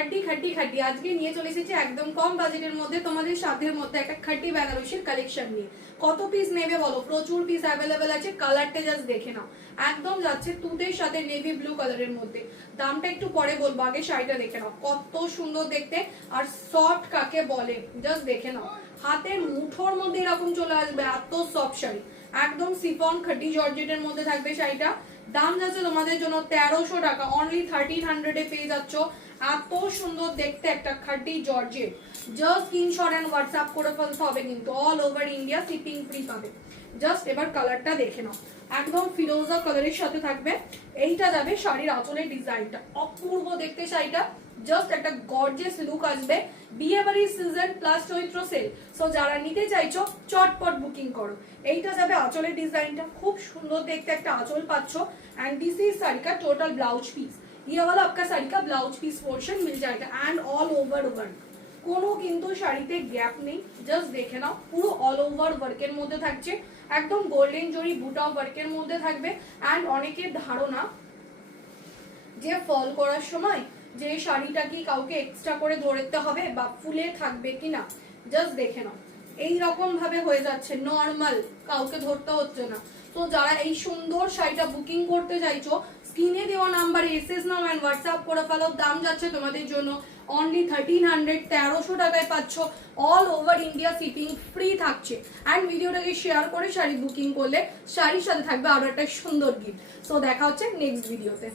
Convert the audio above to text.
খাটি খাটি খাটি আজকে নিয়ে চলে এসেছি একদম কম বাজেটের মধ্যে তোমাদের সাধ্যের মধ্যে একটা খাটি বেনারসির কালেকশন নিয়ে। কত পিস নেবে বলো? প্রচুর পিস অ্যাভেলেবেল আছে। কালারটা জাস্ট দেখে নাও, একদম যাচ্ছে তুতের সাথে নেভি ব্লু কালারের মধ্যে। দামটা একটু পরে বলবো, আগে শাড়িটা দেখে নাও কত সুন্দর দেখতে। আর সফট কাকে বলে জাস্ট দেখে নাও, হাতের মুঠোর মধ্যে এরকম চলে আসবে, এত সফট শাড়ি। একদম সিফন খাটি জর্জেটের মধ্যে থাকবে শাড়িটা। দাম যাচ্ছে তোমাদের জন্য 1300 টাকা, অনলি 1300 পেয়ে যাচ্ছ। এত সুন্দর দেখতে একটা খাটি georgette. Just screenshot and WhatsApp করে ফেলতে হবে, কিন্তু all over India shipping free পাবে। জাস্ট এবার কালারটা দেখে নাও, একদম ফিরোজা কালারের সাথে থাকবে। এইটা যাবে শাড়ির আঁচলের ডিজাইনটা, অপূর্ব দেখতে শাড়িটা। জাস্ট একটা গর্জিয়াস লুক আসবে। বিয়ে বাড়ির সিজন প্লাস চৈত্র সেল, সো যারা নিতে চাইছো চটপট বুকিং করো। এইটা যাবে আঁচলের ডিজাইনটা, খুব সুন্দর দেখতে একটা আঁচল পাচ্ছ। एंड दिस इज साड़ी का टोटल ब्लाउज पीस। ये वाला आपका साड़ी का ब्लाउज पीस पोर्शन मिल जाएगा एंड ऑल ओवर वर्क। কোনো কিন্তু শাড়িতে গ্যাপ নেই, জাস্ট দেখে নাও পুরো অল ওভার ওয়ার্কের মধ্যে থাকছে। একদম গোল্ডেন জরি বুটা ওয়ার্কের মধ্যে থাকবে। এন্ড অনেকের ধারণা যে ফল করার সময় যে শাড়িটা কি কাউকে এক্সট্রা করে ধরতে হবে বা ফুলে থাকবে কিনা, জাস্ট দেখে নাও এই রকম ভাবে হয়ে যাচ্ছে, নর্মাল কাউকে ধরতে হচ্ছে না। তো যারা এই সুন্দর শাড়িটা বুকিং করতে চাইছো, স্ক্রিনে দেওয়া নাম্বারে এসএস নাও এন্ড হোয়াটসঅ্যাপ করে ফেলো। দাম যাচ্ছে তোমাদের জন্য অনলি 1300, 1300 টাকায় পাচ্ছ। All over India shipping free থাকছে। এন্ড ভিডিওটাকে শেয়ার করে শাড়ি বুকিং করলে শাড়ির সাথে থাকবে আরো একটা সুন্দর গিফট। সো দেখা হচ্ছে নেক্সট ভিডিওতে।